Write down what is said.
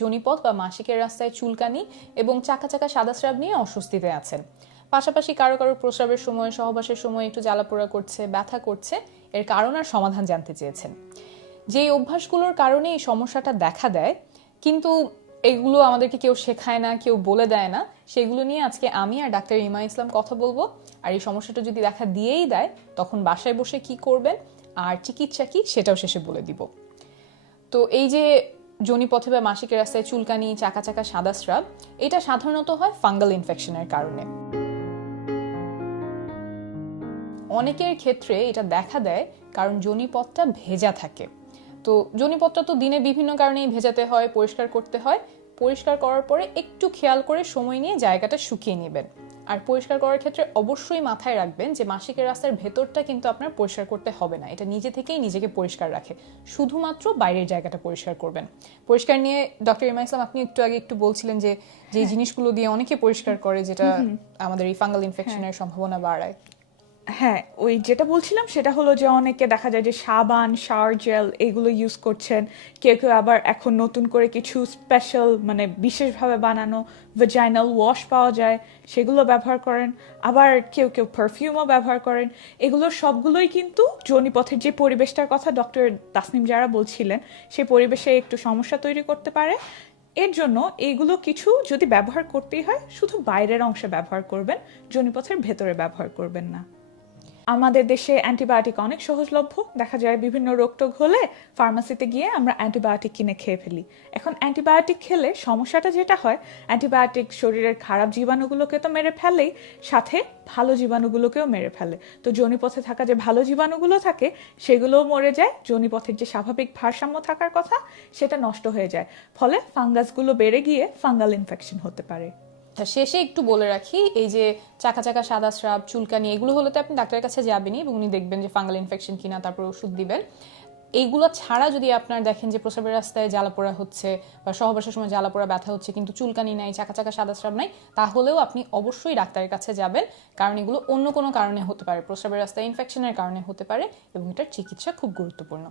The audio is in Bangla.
জনিপথ বা মাসিকের রাস্তায় চুলকানি এবং চাকা চাকা সাদা স্রাব নিয়ে অস্বস্তিতে আছেন। পাশাপাশি কারও কারও প্রস্রাবের সময়, সহবাসের সময় একটু জ্বালাপোড়া করছে, ব্যথা করছে, এর কারণ আর সমাধান জানতে চেয়েছেন। যেই অভ্যাসগুলোর কারণে এই সমস্যাটা দেখা দেয়, কিন্তু এগুলো আমাদেরকে কেউ শেখায় না, কেউ বলে দেয় না, সেগুলো নিয়ে আজকে আমি আর ডাক্তার ইমা ইসলাম কথা বলব। আর এই সমস্যাটা যদি দেখা দিয়েই দেয়, তখন বাসায় বসে কি করবেন আর চিকিৎসা কি সেটাও শেষে বলে দিব। তো এই যে জনিপথে বা মাসিকের রাস্তায় চুলকানি চাকা চাকা সাদা স্রাব, এটা সাধারণত হয় ফাঙ্গাল ইনফেকশনের কারণে। অনেকের ক্ষেত্রে এটা দেখা দেয় কারণ জনিপথটা ভেজা থাকে। তো জনিপথটা তো দিনে বিভিন্ন কারণেই ভেজাতে হয়, পরিষ্কার করতে হয়। পরিষ্কার করার পরে একটু খেয়াল করে সময় নিয়ে জায়গাটা শুকিয়ে নেবেন। আর পরিষ্কার করার ক্ষেত্রে অবশ্যই মাথায় রাখবেন যে মাসিকের রাস্তার ভেতরটা কিন্তু আপনার পরিষ্কার করতে হবে না। এটা নিজে থেকেই নিজেকে পরিষ্কার রাখে। শুধুমাত্র বাইরের জায়গাটা পরিষ্কার করবেন। পরিষ্কার নিয়ে ডক্টর ইমা ইসলাম আপনি একটু আগে একটু বলছিলেন যে যে জিনিসগুলো দিয়ে অনেকে পরিষ্কার করে যেটা আমাদের এই ফাঙ্গাল ইনফেকশনের সম্ভাবনা বাড়ায়। হ্যাঁ ওই যেটা বলছিলাম সেটা হলো যে অনেকে দেখা যায় যে সাবান শাওয়ার জেল এগুলো ইউজ করছেন। কেউ কেউ আবার এখন নতুন করে কিছু স্পেশাল মানে বিশেষভাবে বানানো ভেজাইনাল ওয়াশ পাওয়া যায়, সেগুলো ব্যবহার করেন। আবার কেউ কেউ পারফিউমও ব্যবহার করেন। এগুলোর সবগুলোই কিন্তু জনিপথের যে পরিবেশটার কথা ডক্টর তাসনিম যারা বলছিলেন সেই পরিবেশে একটু সমস্যা তৈরি করতে পারে। এর জন্য এইগুলো কিছু যদি ব্যবহার করতেই হয়, শুধু বাইরের অংশে ব্যবহার করবেন, জনিপথের ভেতরে ব্যবহার করবেন না। আমাদের দেশে অ্যান্টিবায়োটিক অনেক সহজলভ্য। দেখা যায় বিভিন্ন রোগ টোগ হলে ফার্মাসিতে গিয়ে আমরা অ্যান্টিবায়োটিক কিনে খেয়ে ফেলি। এখন অ্যান্টিবায়োটিক খেলে সমস্যাটা যেটা হয়, অ্যান্টিবায়োটিক শরীরের খারাপ জীবাণুগুলোকে তো মেরে ফেলেই, সাথে ভালো জীবাণুগুলোকেও মেরে ফেলে। তো জনিপথে থাকা যে ভালো জীবাণুগুলো থাকে, সেগুলোও মরে যায়। জনিপথের যে স্বাভাবিক ভারসাম্য থাকার কথা, সেটা নষ্ট হয়ে যায়। ফলে ফাঙ্গাসগুলো বেড়ে গিয়ে ফাঙ্গাল ইনফেকশন হতে পারে। আচ্ছা শেষে একটু বলে রাখি, এই যে চাকা চাকা সাদা স্রাব, চুলকানি, এগুলো হলে তো আপনি ডাক্তারের কাছে যাবেনই এবং উনি দেখবেন যে ফাঙ্গাল ইনফেকশন কিনা, তারপর ওষুধ দিবেন। এইগুলো ছাড়া যদি আপনার দেখেন যে প্রসাবের রাস্তায় জ্বালাপোড়া হচ্ছে বা সহবাসের সময় জ্বালাপোড়া ব্যথা হচ্ছে, কিন্তু চুলকানি নাই, চাকা চাকা সাদা স্রাব নাই, তাহলেও আপনি অবশ্যই ডাক্তারের কাছে যাবেন। কারণ এগুলো অন্য কোনো কারণে হতে পারে প্রসাবের রাস্তায় ইনফেকশনের কারণে হতে পারে এবং এটার চিকিৎসা খুব গুরুত্বপূর্ণ।